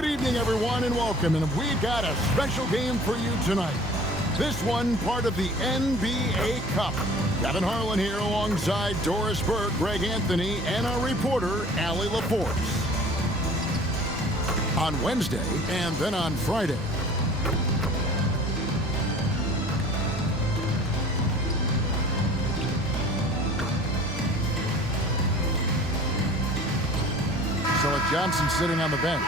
Good evening, everyone, and welcome. And we've got a special game for you tonight. This one part of the NBA Cup. Kevin Harlan here alongside Doris Burke, Greg Anthony, and our reporter, Allie LaForce. On Wednesday and then on Friday. So with Johnson sitting on the bench,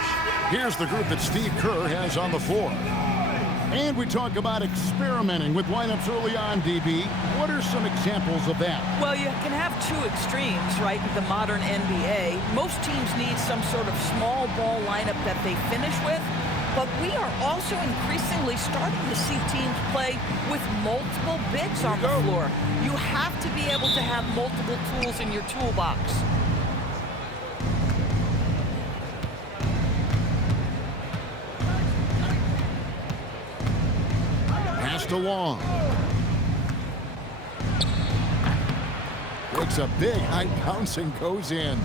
here's the group that Steve Kerr has on the floor. And we talk about experimenting with lineups early on, DB. What are some examples of that? Well, you can have two extremes, right, in the modern NBA. Most teams need some sort of small ball lineup that they finish with, but we are also increasingly starting to see teams play with multiple bigs on the floor. You have to be able to have multiple tools in your toolbox. Long. Takes a big high bounce and goes in.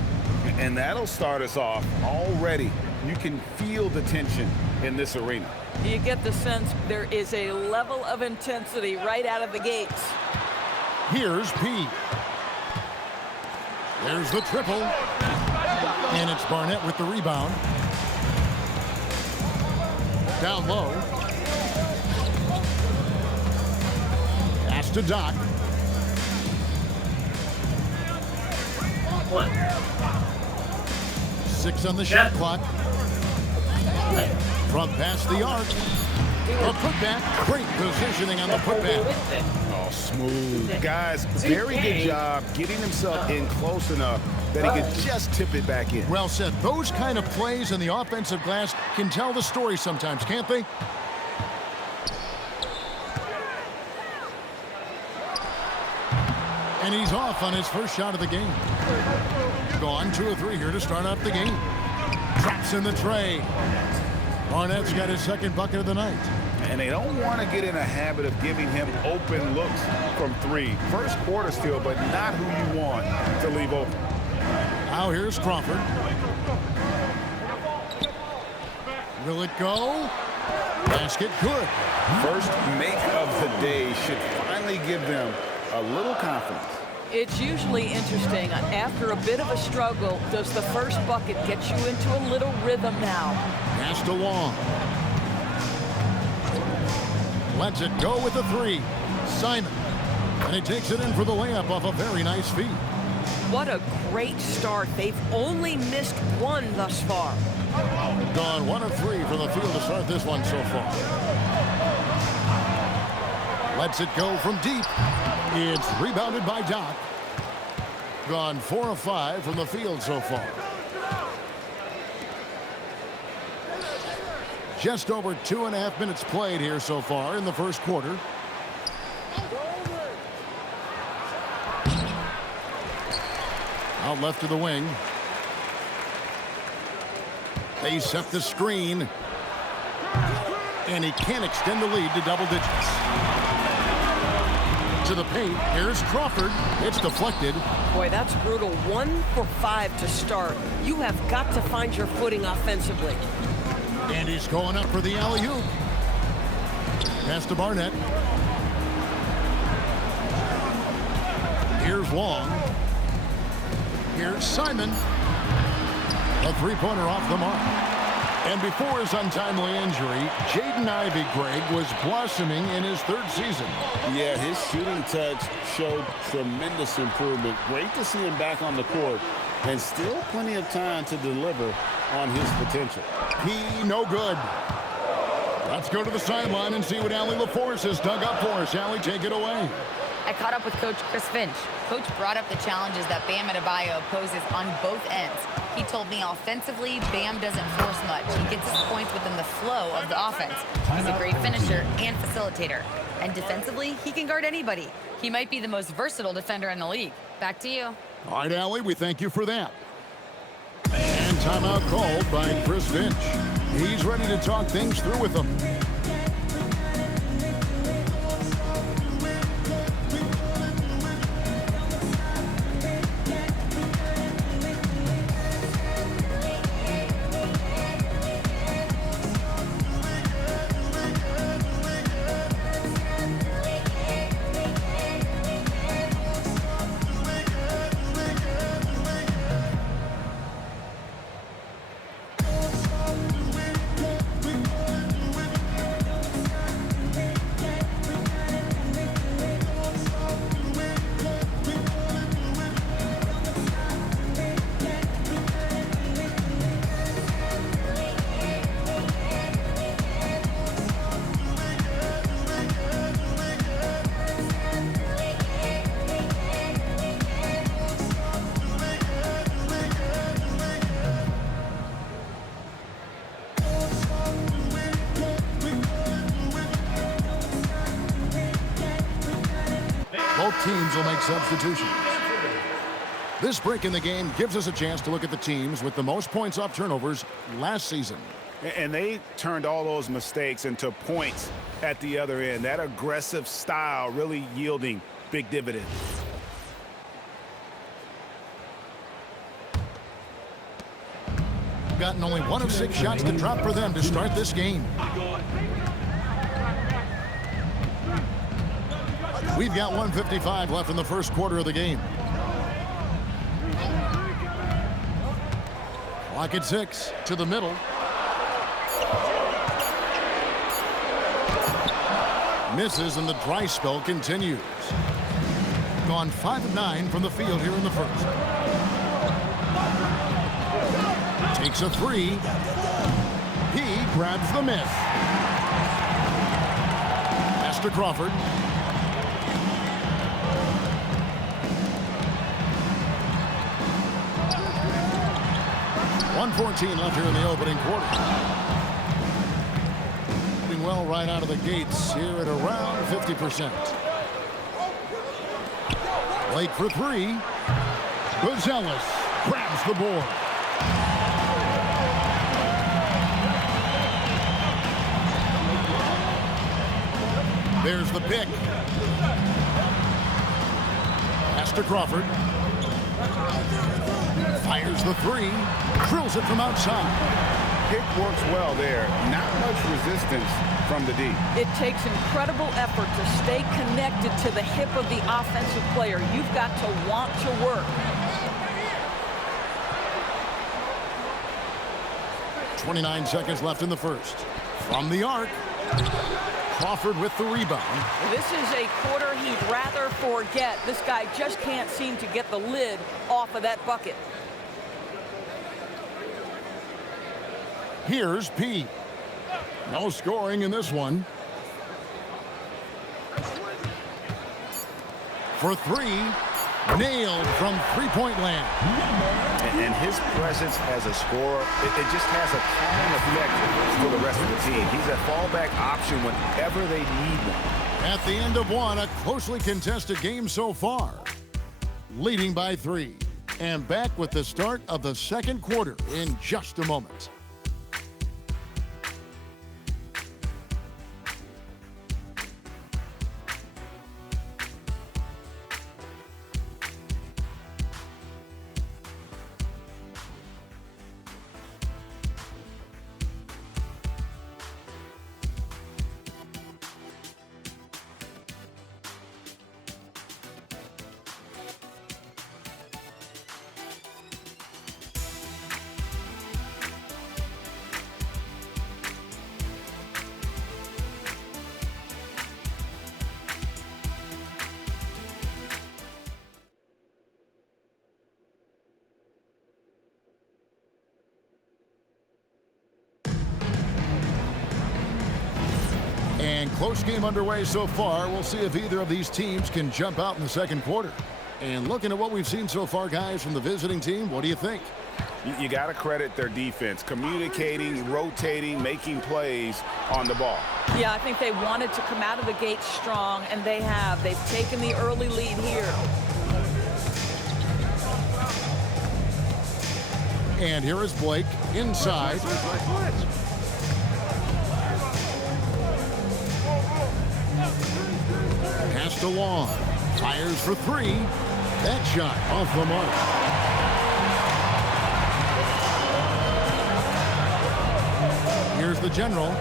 And that'll start us off already. You can feel the tension in this arena. You get the sense there is a level of intensity right out of the gates. Here's P. There's the triple. And it's Barnett with the rebound. Down low. To Doc. Six on the shot clock. From past the arc. A putback. Great positioning on the putback. Oh, smooth. Guys, very good job getting himself in close enough that he could just tip it back in. Well said. Those kind of plays in the offensive glass can tell the story sometimes, can't they? And he's off on his first shot of the game. Gone 2 of 3 here to start off the game. Traps in the tray. Barnett's got his second bucket of the night. And they don't want to get in a habit of giving him open looks from 3. First quarter still, but not who you want to leave open. Now here's Crawford. Will it go? Basket good. First make of the day should finally give them a little confidence. It's usually interesting. After a bit of a struggle, does the first bucket get you into a little rhythm now? Passed along. Lets it go with the 3. Simon. And he takes it in for the layup off a very nice feed. What a great start. They've only missed 1 thus far. Gone 1 of 3 from the field to start this one so far. Lets it go from deep. It's rebounded by Doc. Gone 4 of 5 from the field so far. Just over 2.5 minutes played here so far in the first quarter. Out left to the wing. They set the screen. And he can't extend the lead to double digits. To the paint. Here's Crawford. It's deflected. Boy, that's brutal. 1 for 5 to start. You have got to find your footing offensively. And he's going up for the alley-oop. Pass to Barnett. Here's Long. Here's Simon. A 3-pointer off the mark. And before his untimely injury, Jaden Ivey, Greg, was blossoming in his 3rd season. Yeah, his shooting touch showed tremendous improvement. Great to see him back on the court, and still plenty of time to deliver on his potential. He no good. Let's go to the sideline and see what Allie LaForce has dug up for us. Allie, take it away. I caught up with Coach Chris Finch. Coach brought up the challenges that Bam Adebayo poses on both ends. He told me offensively, Bam doesn't force much. He gets his points within the flow of the offense. He's a great finisher and facilitator. And defensively, he can guard anybody. He might be the most versatile defender in the league. Back to you. All right, Allie, we thank you for that. And timeout called by Chris Finch. He's ready to talk things through with them. teams will make substitutions. This break in the game gives us a chance to look at the teams with the most points off turnovers last season. And they turned all those mistakes into points at the other end. That aggressive style really yielding big dividends. Gotten only 1 of 6 shots to drop for them to start this game. We've got 1:55 left in the first quarter of the game. Clock at 6 to the middle. Misses and the dry spell continues. Gone 5 of 9 from the field here in the first. Takes a 3. He grabs the miss. Pass to Crawford. .114 left here in the opening quarter. Doing well right out of the gates here at around 50%. Blake for 3. Gonzalez grabs the board. There's the pick. Pass to Crawford. Fires the 3. Drills it from outside. Pick works well there. Not much resistance from the D. It takes incredible effort to stay connected to the hip of the offensive player. You've got to want to work. 29 seconds left in the first. From the arc. Crawford with the rebound. This is a quarter he'd rather forget. This guy just can't seem to get the lid off of that bucket. Here's P. No scoring in this one. For 3. Nailed from three-point land. And his presence as a scorer, it just has a calming effect for the rest of the team. He's a fallback option whenever they need one. At the end of one, a closely contested game so far. Leading by 3. And back with the start of the second quarter in just a moment. And close game underway so far. We'll see if either of these teams can jump out in the second quarter. And looking at what we've seen so far, guys, from the visiting team, what do you think? You got to credit their defense, communicating, rotating, making plays on the ball. Yeah, I think they wanted to come out of the gate strong, and they have. They've taken the early lead here. And here is Blake inside. Pass to Long. Fires for 3. That shot off the mark. Here's the general.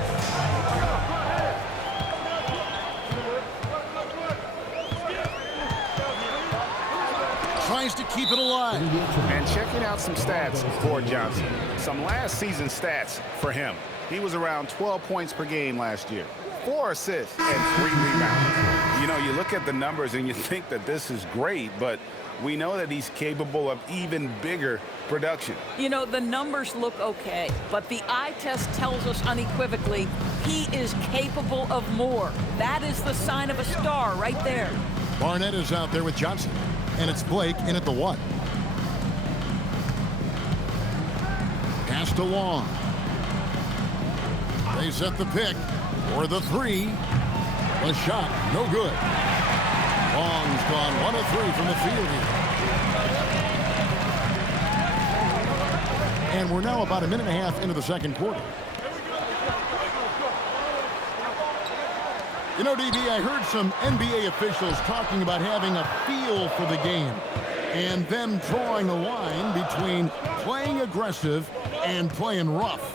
Tries to keep it alive. And checking out some stats for Johnson. Some last season stats for him. He was around 12 points per game last year. 4 assists and 3 rebounds. You know, you look at the numbers and you think that this is great, but we know that he's capable of even bigger production. You know, the numbers look okay, but the eye test tells us unequivocally he is capable of more. That is the sign of a star right there. Barnett is out there with Johnson, and it's Blake in at the 1. Pass to Long. They set the pick for the 3. The shot, no good. Long's gone 1 of 3 from the field here. And we're now about a minute and a half into the second quarter. You know, DB, I heard some NBA officials talking about having a feel for the game and them drawing a line between playing aggressive and playing rough.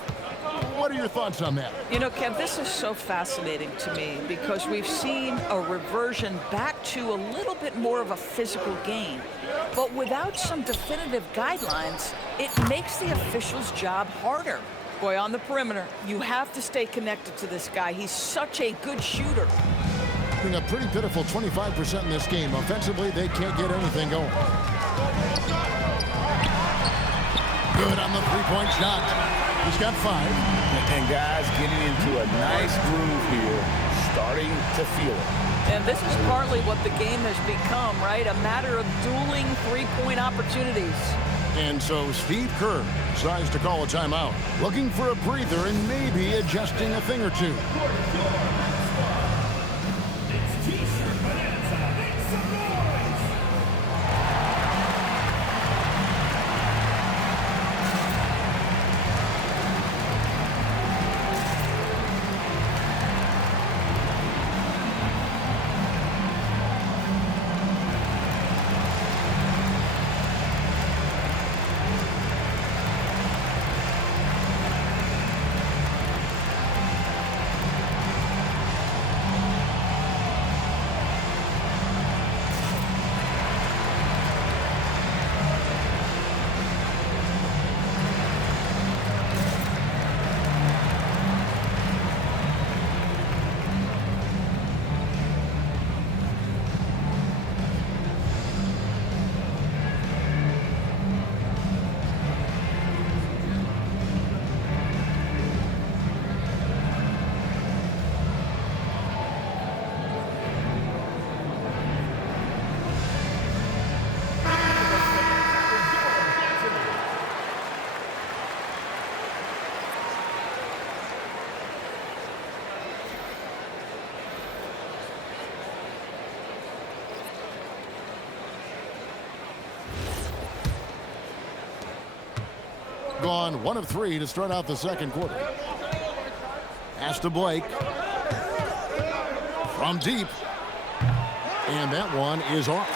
What are your thoughts on that? You know, Kev, this is so fascinating to me because we've seen a reversion back to a little bit more of a physical game. But without some definitive guidelines, it makes the officials' job harder. Boy, on the perimeter, you have to stay connected to this guy. He's such a good shooter. A pretty pitiful 25% in this game. Offensively, they can't get anything going. Good on the three-point shot. He's got 5. And guys getting into a nice groove here, starting to feel it. And this is partly what the game has become, right? A matter of dueling three-point opportunities. And so Steve Kerr decides to call a timeout, looking for a breather and maybe adjusting a thing or two. Gone 1 of 3 to start out the second quarter. Pass to Blake. From deep. And that one is off.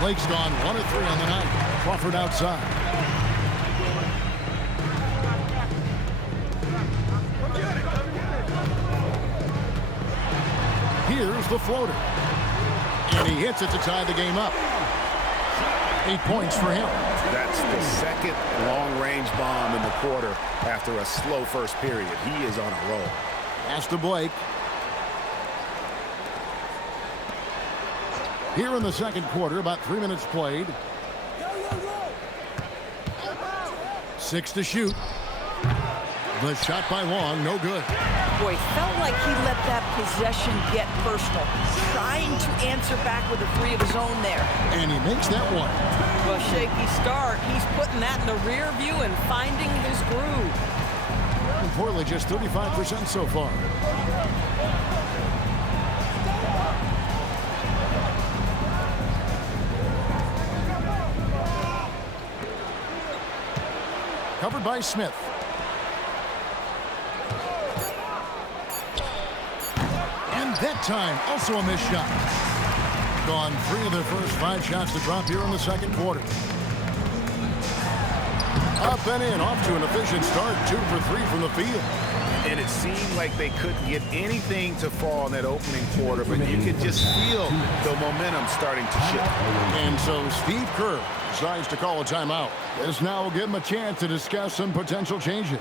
Blake's gone 1 of 3 on the night. Crawford outside. Here's the floater. And he hits it to tie the game up. 8 points for him. That's the second long-range bomb in the quarter after a slow first period. He is on a roll. Pass to Blake. Here in the second quarter, about 3 minutes played. 6 to shoot. The shot by Long, no good. Boy, felt like he let that possession get personal, trying to answer back with a 3 of his own there. And he makes that one. Well, shaky start. He's putting that in the rear view and finding his groove. And Portland just 35% so far. Covered by Smith. And that time, also a missed shot. Gone 3 of their first 5 shots to drop here in the second quarter. Up and in, off to an efficient start. 2 for 3 from the field. And it seemed like they couldn't get anything to fall in that opening quarter, but you could just feel the momentum starting to shift. And so Steve Kerr decides to call a timeout. This now will give him a chance to discuss some potential changes.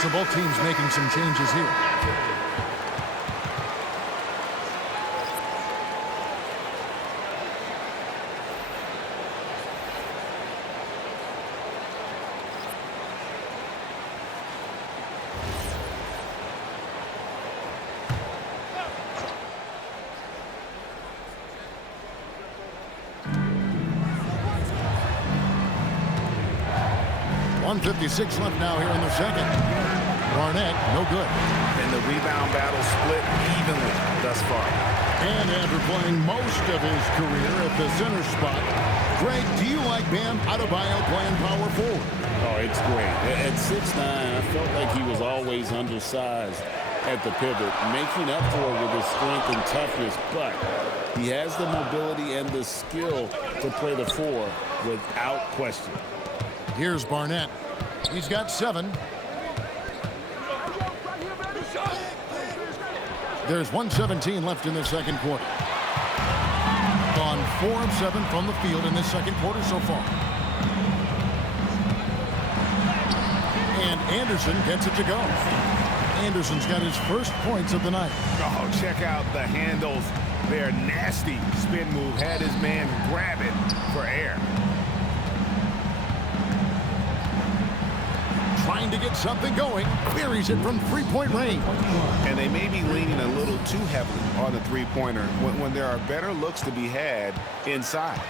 So both teams making some changes here. .156 left now here in the second. Barnett, no good. And the rebound battle split evenly thus far. And after playing most of his career at the center spot, Greg, do you like Bam Adebayo playing power forward? Oh, it's great. At 6'9", I felt like he was always undersized at the pivot, making up for it with his strength and toughness, but he has the mobility and the skill to play the 4 without question. Here's Barnett. He's got 7. There's 1:17 left in the second quarter. Gone 4 of 7 from the field in this second quarter so far. And Anderson gets it to go. Anderson's got his first points of the night. Oh, check out the handles. Their nasty spin move had his man grab it for air. Trying to get something going. Buries it from three-point range. And they may be leaning a little too heavily on the three-pointer when there are better looks to be had inside.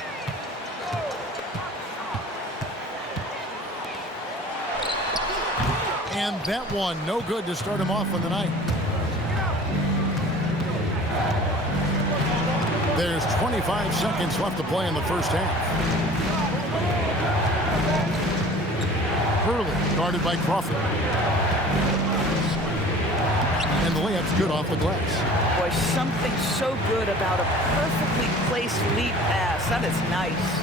And that one, no good to start him off on the night. There's 25 seconds left to play in the first half. Hurley, guarded by Crawford. And the layup's good off the glass. Boy, something so good about a perfectly placed lead pass. That is nice.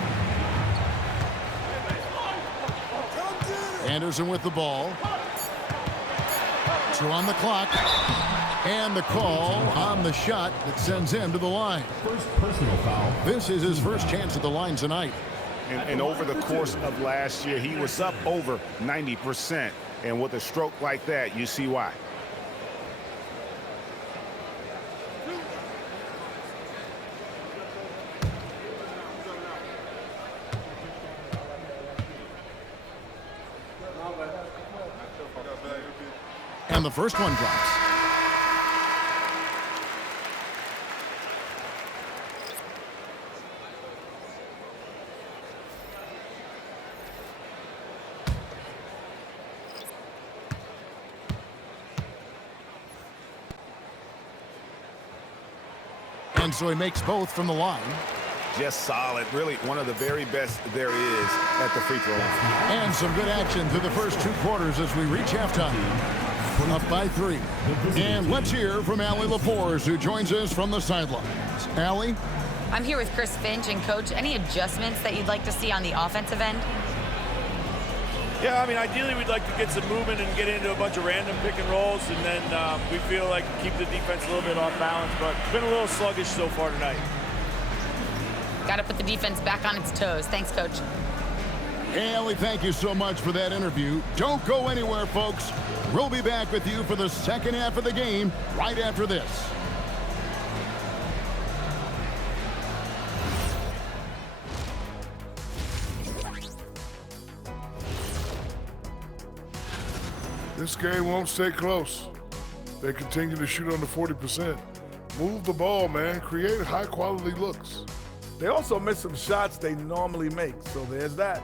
Anderson with the ball. 2 on the clock. And the call on the shot that sends him to the line. First personal foul. This is his first chance at the line tonight. And over the course of last year, he was up over 90%. And with a stroke like that, you see why. And the first one drops. And so he makes both from the line. Just solid. Really one of the very best there is at the free throw line. And some good action through the first 2 quarters as we reach halftime. Up by 3. And let's hear from Allie LaForce, who joins us from the sidelines. Allie? I'm here with Chris Finch. And, Coach, any adjustments that you'd like to see on the offensive end? Yeah, I mean, ideally we'd like to get some movement and get into a bunch of random pick and rolls, and then we feel like keep the defense a little bit off balance, but it's been a little sluggish so far tonight. Got to put the defense back on its toes. Thanks, Coach. Hey, Allie, thank you so much for that interview. Don't go anywhere, folks. We'll be back with you for the second half of the game right after this. This game won't stay close. They continue to shoot under 40%. Move the ball, man. Create high-quality looks. They also miss some shots they normally make, so there's that.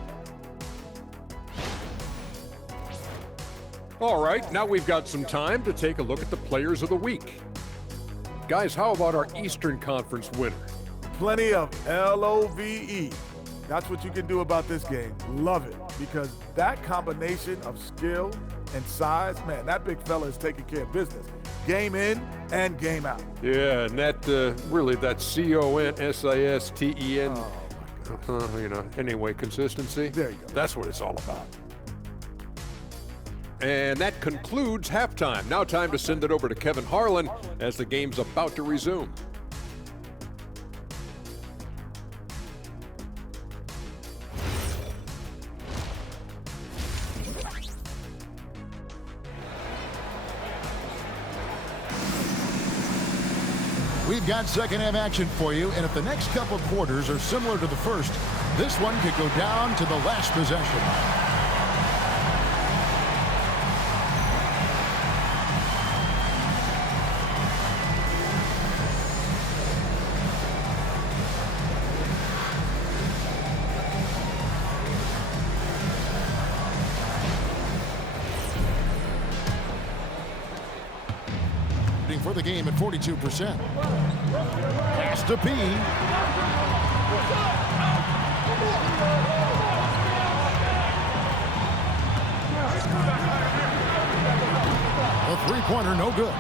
All right, now we've got some time to take a look at the players of the week. Guys, how about our Eastern Conference winner? Plenty of LOVE. That's what you can do about this game. Love it, because that combination of skill and size, man, that big fella is taking care of business. Game in and game out. Yeah, and that really, that CONSISTEN, you know, anyway, consistency. There you go. That's what it's all about. And that concludes halftime. Now time to send it over to Kevin Harlan as the game's about to resume. We've got second half action for you, and if the next couple quarters are similar to the first, this one could go down to the last possession. For the game at 42%. Pass to P. A three-pointer, no good.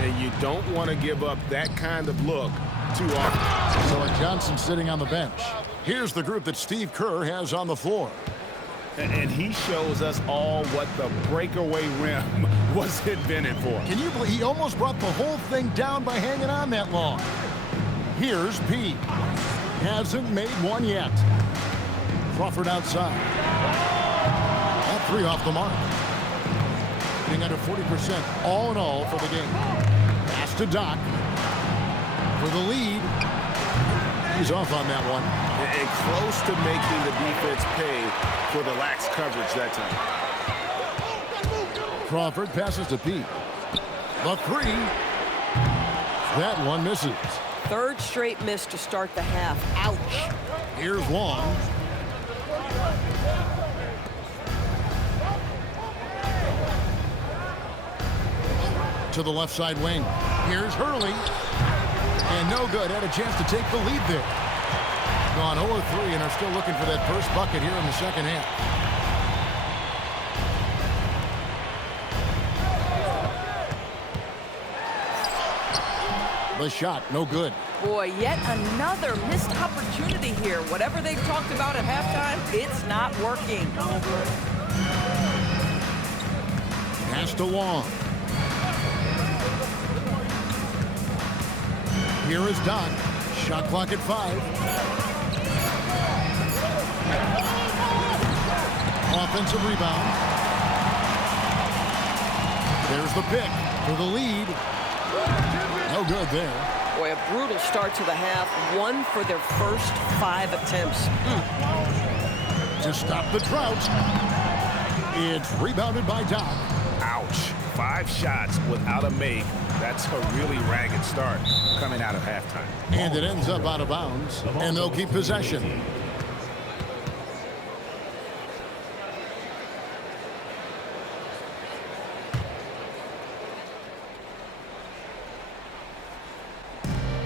And you don't want to give up that kind of look too often. So Johnson sitting on the bench. Here's the group that Steve Kerr has on the floor. And he shows us all what the breakaway rim was invented for. Can you believe he almost brought the whole thing down by hanging on that long? Here's P. Hasn't made one yet. Crawford outside. That three off the mark. Getting under 40% all in all for the game. Pass to Doc. For the lead. He's off on that one. And close to making the defense pay for the lax coverage that time. Crawford passes to P. The three. That one misses. Third straight miss to start the half. Ouch. Here's Long. To the left side wing. Here's Hurley. And no good. Had a chance to take the lead there. Gone 0-3 and are still looking for that first bucket here in the second half. The shot, no good. Boy, yet another missed opportunity here. Whatever they've talked about at halftime, it's not working. Pass to Long. Here is Doc. Shot clock at 5. Offensive rebound. There's the pick for the lead. No good there. Boy, a brutal start to the half. 1 for their first 5 attempts. To stop the drought. It's rebounded by Doc. Ouch. 5 shots without a make. That's a really ragged start coming out of halftime. And it ends up out of bounds. And they'll keep possession.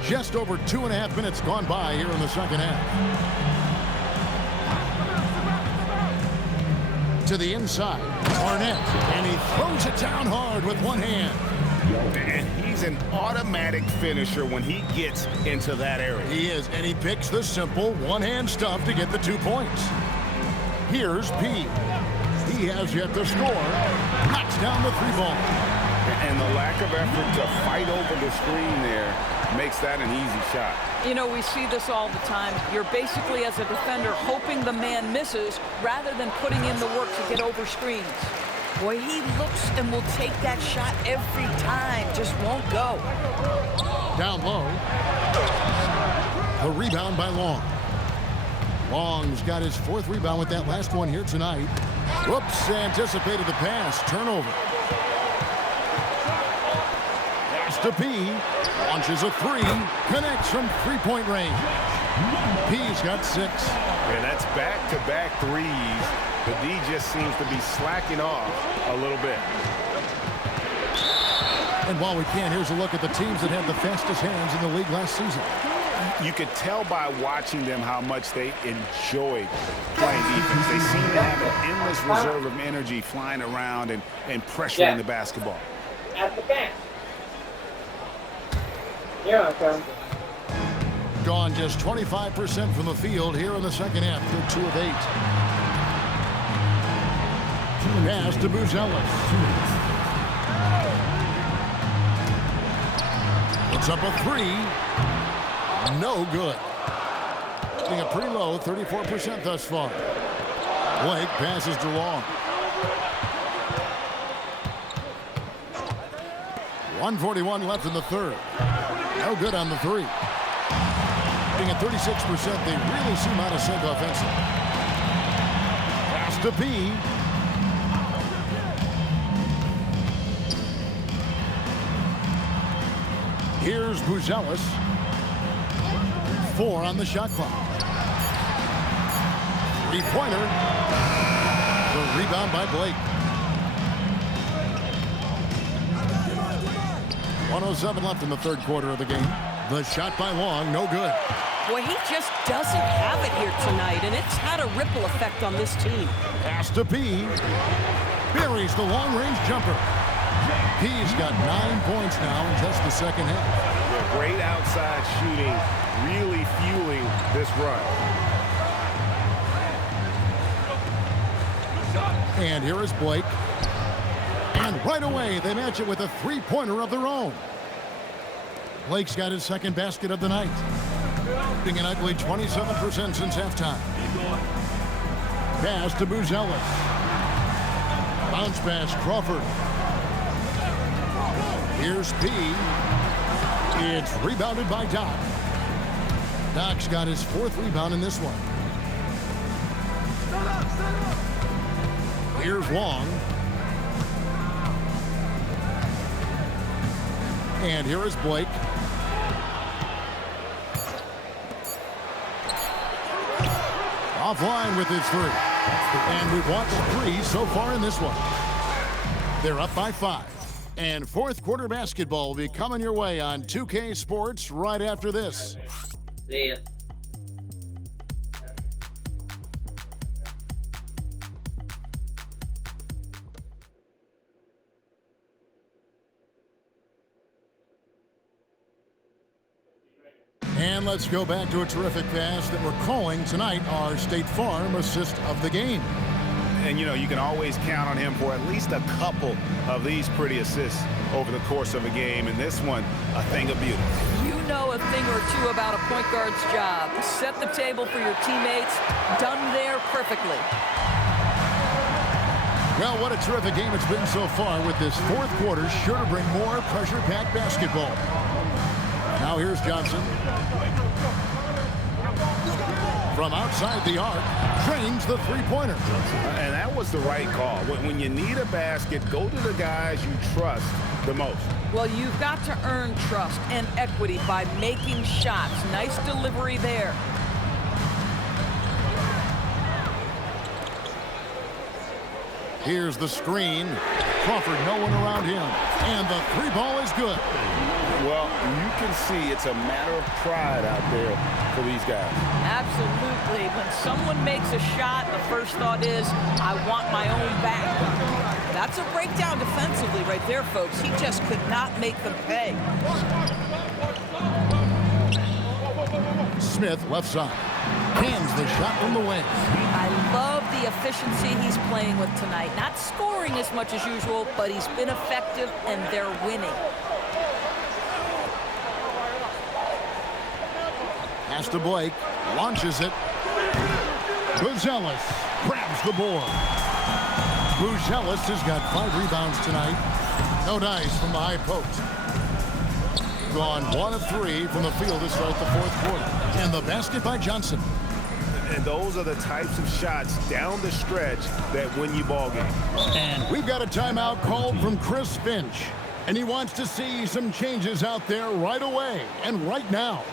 Just over 2.5 minutes gone by here in the second half. To the inside, Barnett, and he throws it down hard with one hand. And he's an automatic finisher when he gets into that area. He is, and he picks the simple one-hand stuff to get the 2 points. Here's P. He has yet to score. Knocks down the 3-ball. And the lack of effort to fight over the screen there makes that an easy shot. You know, we see this all the time. You're basically, as a defender, hoping the man misses rather than putting in the work to get over screens. Boy, he looks and will take that shot every time. Just won't go. Down low. The rebound by Long. Long's got his 4th rebound with that last one here tonight. Whoops, anticipated the pass. Turnover. Pass to P. Launches a 3. Connects from 3-point range. P's got 6. Yeah, that's back-to-back threes. The D just seems to be slacking off a little bit. And while we can, here's a look at the teams that had the fastest hands in the league last season. You could tell by watching them how much they enjoyed playing defense. They seem to have an endless reserve of energy flying around and pressuring the basketball. At the back. Here I come. Gone just 25% from the field here in the second half. They're 2 of 8. Pass to Buzelis. Puts up a 3. No good. Being a pretty low 34% thus far. Blake passes to Long. 1:41 left in the third. No good on the three. Being at 36%, they really seem out of sync offensively. Pass to B. Here's Buzelis. 4 on the shot clock. Three-pointer. The rebound by Blake. 1:07 left in the third quarter of the game. The shot by Long, no good. Boy, he just doesn't have it here tonight, and it's had a ripple effect on this team. Pass to P. Buries the long-range jumper. P's got 9 points now in just the second half. Yeah, great outside shooting, really fueling this run. And here is Blake. And right away, they match it with a three-pointer of their own. Blake's got his second basket of the night. Being an ugly 27% since halftime. Pass to Buzelis. Bounce pass, Crawford. Here's P. It's rebounded by Doc. Doc's got his 4th rebound in this one. Here's Long. And here is Blake. Offline with his 3. And we've watched 3 so far in this one. They're up by 5. And fourth quarter basketball will be coming your way on 2K Sports right after this. See ya. And let's go back to a terrific pass that we're calling tonight our State Farm assist of the game. And, you know, you can always count on him for at least a couple of these pretty assists over the course of a game. And this one, a thing of beauty. You know a thing or two about a point guard's job. Set the table for your teammates. Done there perfectly. Well, what a terrific game it's been so far, with this fourth quarter sure to bring more pressure-packed basketball. Now here's Johnson. From outside the arc, drains the three-pointer. And that was the right call. When you need a basket, go to the guys you trust the most. Well, you've got to earn trust and equity by making shots. Nice delivery there. Here's the screen. Crawford, no one around him. And the three ball is good. Well, you can see it's a matter of pride out there for these guys. Absolutely. When someone makes a shot, the first thought is, I want my own back. That's a breakdown defensively right there, folks. He just could not make them pay. Smith, left side. Cans the shot from the wing. I love the efficiency he's playing with tonight. Not scoring as much as usual, but he's been effective, and they're winning. Pass to Blake. Launches it. Buzelis grabs the board. Buzelis has got 5 rebounds tonight. No dice from the high post. Gone 1 of 3 from the field to start the fourth quarter. And the basket by Johnson. And those are the types of shots down the stretch that win you ball games. And we've got a timeout called from Chris Finch. And he wants to see some changes out there right away and right now.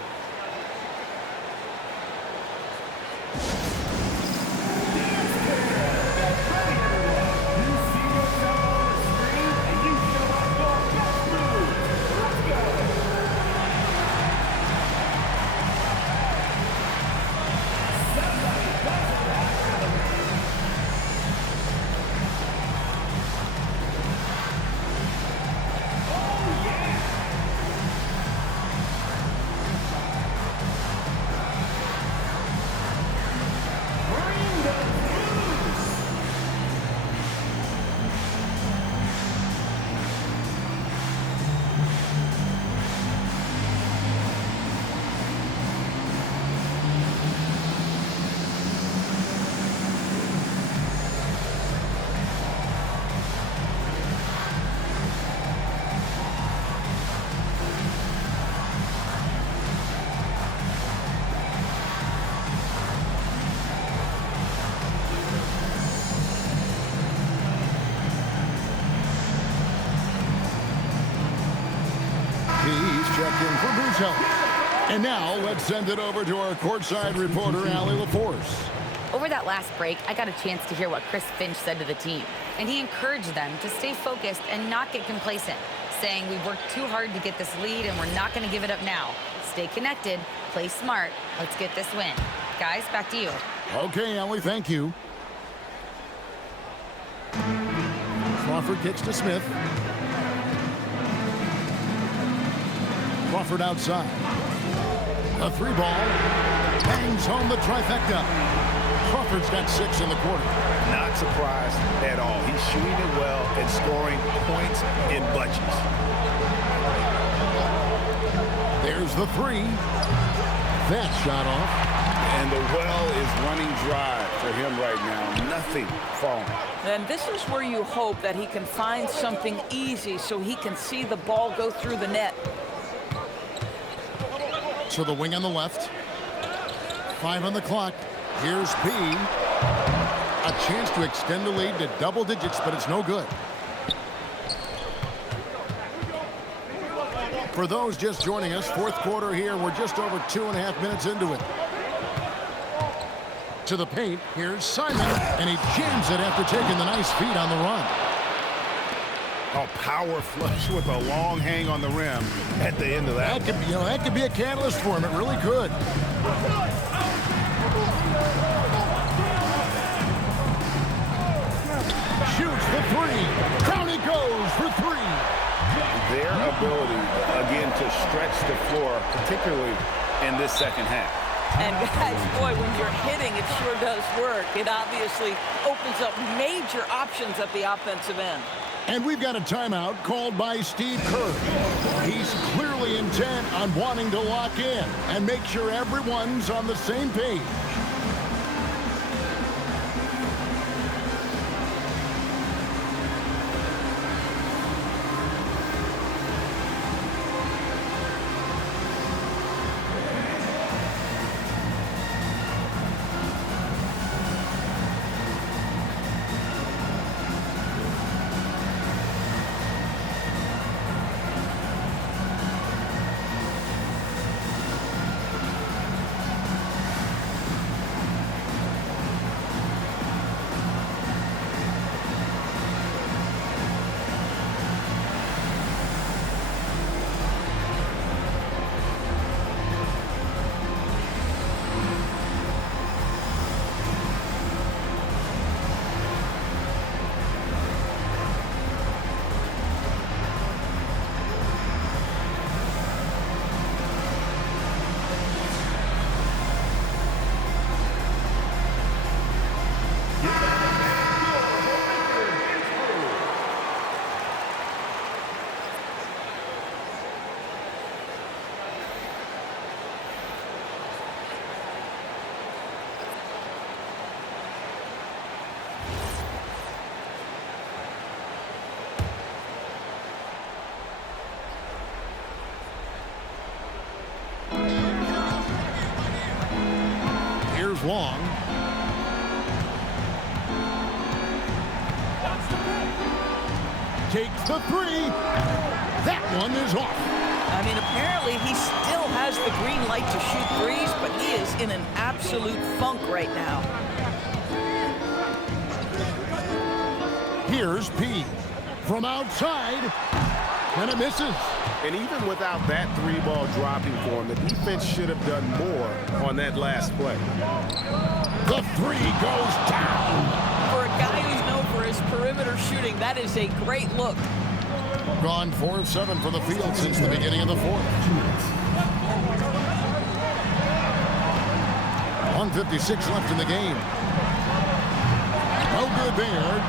coach. And now let's send it over to our courtside reporter, Allie LaForce. Over that last break, I got a chance to hear what Chris Finch said to the team. And he encouraged them to stay focused and not get complacent, saying we've worked too hard to get this lead and we're not going to give it up now. Stay connected, play smart, let's get this win. Guys, back to you. Okay, Ellie, thank you. Crawford kicks to Smith. Crawford outside. A 3 ball. Bangs home the trifecta. Crawford's got 6 in the quarter. Not surprised at all. He's shooting it well and scoring points in bunches. There's the 3. That shot off. And the well is running dry for him right now. Nothing falling. And this is where you hope that he can find something easy so he can see the ball go through the net. To the wing on the left. 5 on the clock. Here's P. A chance to extend the lead to double digits, but it's no good. For those just joining us, fourth quarter here. We're just over 2.5 minutes into it. To the paint. Here's Simon, and he jams it after taking the nice feed on the run. A power flush with a long hang on the rim at the end of that. That could be a catalyst for him. It really could. Shoots the 3. Down he goes for 3. Their ability, again, to stretch the floor, particularly in this second half. And guys, boy, when you're hitting, it sure does work. It obviously opens up major options at the offensive end. And we've got a timeout called by Steve Kerr. He's clearly intent on wanting to lock in and make sure everyone's on the same page. Long. Takes the 3. That one is off. I mean, apparently he still has the green light to shoot threes, but he is in an absolute funk right now. Here's P. From outside. And it misses. And even without that 3-ball dropping for him, the defense should have done more on that last play. The 3 goes down. For a guy who's known for his perimeter shooting, that is a great look. Gone 4 of 7 for the field since the beginning of the fourth. 1:56 left in the game. No good there.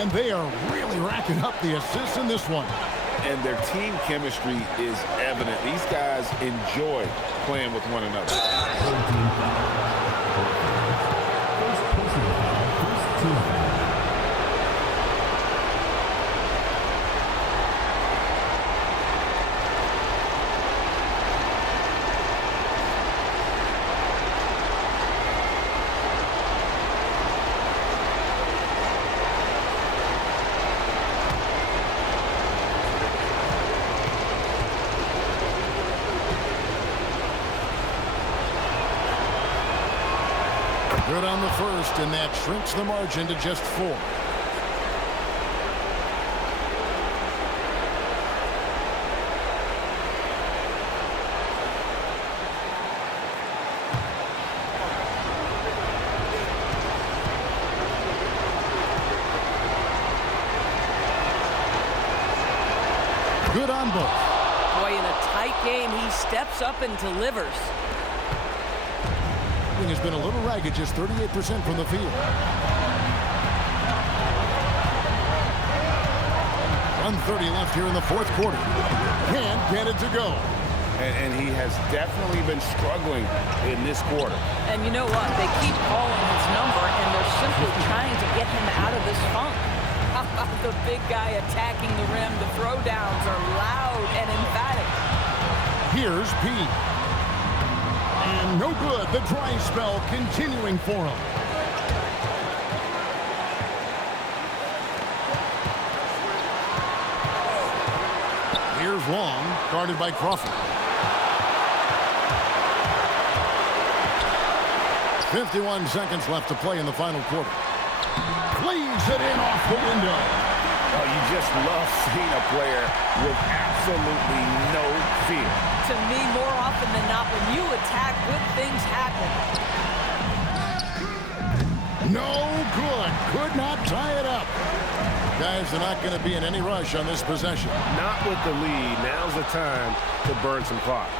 And they are really racking up the assists in this one. And their team chemistry is evident. These guys enjoy playing with one another. Good on the first, and that shrinks the margin to just 4. Good on both. Boy, in a tight game, he steps up and delivers. Has been a little ragged, just 38% from the field. 1:30 left here in the fourth quarter. Can't get it to go. And he has definitely been struggling in this quarter. And you know what? They keep calling his number, and they're simply trying to get him out of this funk. How about the big guy attacking the rim? The throwdowns are loud and emphatic. Here's P. And no good. The dry spell continuing for him. Here's Long, guarded by Crawford. 51 seconds left to play in the final quarter. Leaves it in off the window. Oh, you just love seeing a player with absolutely no fear. To me, more often than not, when you attack, good things happen. No good. Could not tie it up. Guys are not going to be in any rush on this possession. Not with the lead. Now's the time to burn some clock.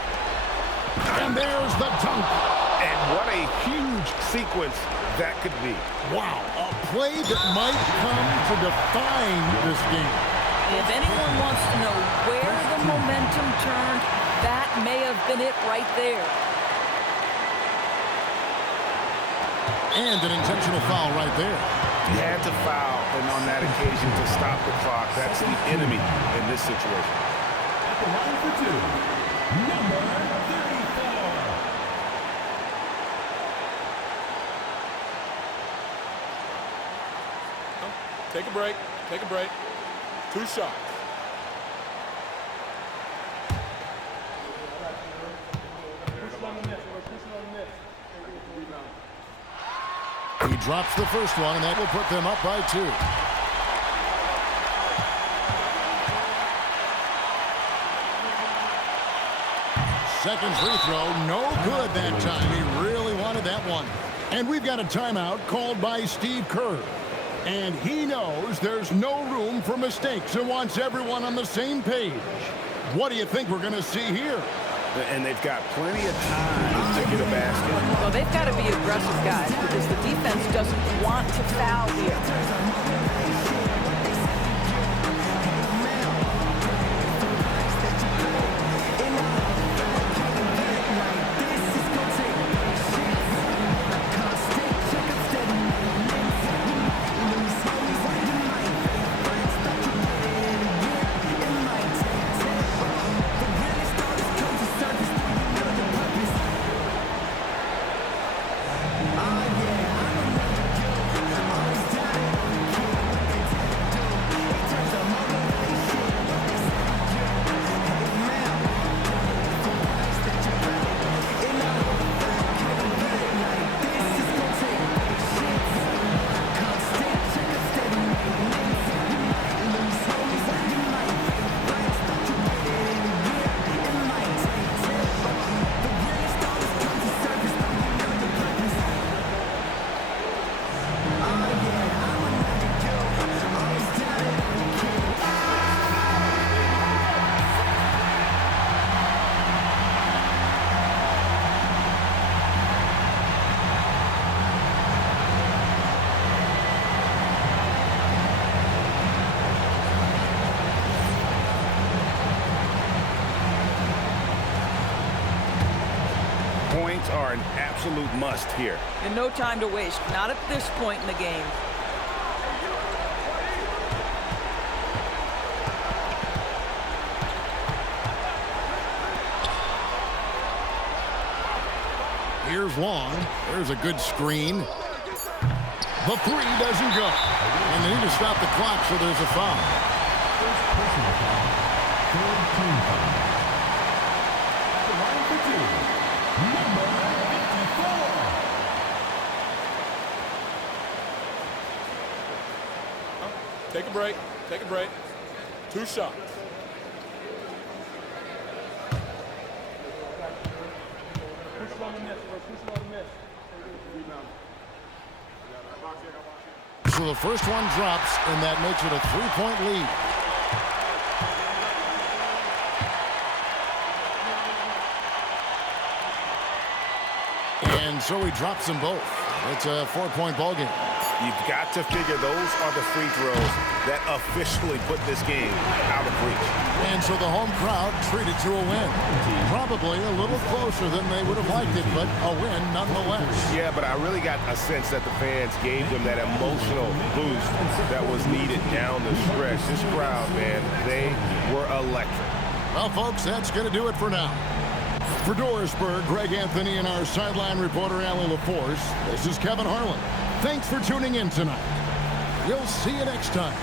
And there's the dunk. And what a huge sequence that could be. Wow, a play that might come to define this game. If anyone wants to know where the momentum turned, that may have been it right there. And an intentional foul right there. He had to foul, and on that occasion to stop the clock. That's the enemy in this situation. At the line for 2, number 34. Take a break. Take a break. 2 shots. He drops the first one, and that will put them up by 2. Second free throw, no good that time. He really wanted that one. And we've got a timeout called by Steve Kerr. And he knows there's no room for mistakes and wants everyone on the same page. What do you think we're going to see here? And they've got plenty of time to get a basket. Well, they've got to be aggressive, guys, because the defense doesn't want to foul here. Points are an absolute must here. And no time to waste, not at this point in the game. Here's Long. There's a good screen. The three doesn't go. And they need to stop the clock, so there's a foul. First personal foul. Third team foul. At the line for 2, number 54. Take a break. Take a break. 2 shots. So the first one drops, and that makes it a 3-point lead. And so he drops them both. It's a 4-point ball game. You've got to figure those are the free throws that officially put this game out of reach. And so the home crowd treated to a win. Probably a little closer than they would have liked it, but a win nonetheless. Yeah, but I really got a sense that the fans gave them that emotional boost that was needed down the stretch. This crowd, man, they were electric. Well, folks, that's going to do it for now. For Dorisburg, Greg Anthony, and our sideline reporter, Allie LaForce, this is Kevin Harlan. Thanks for tuning in tonight. We'll see you next time.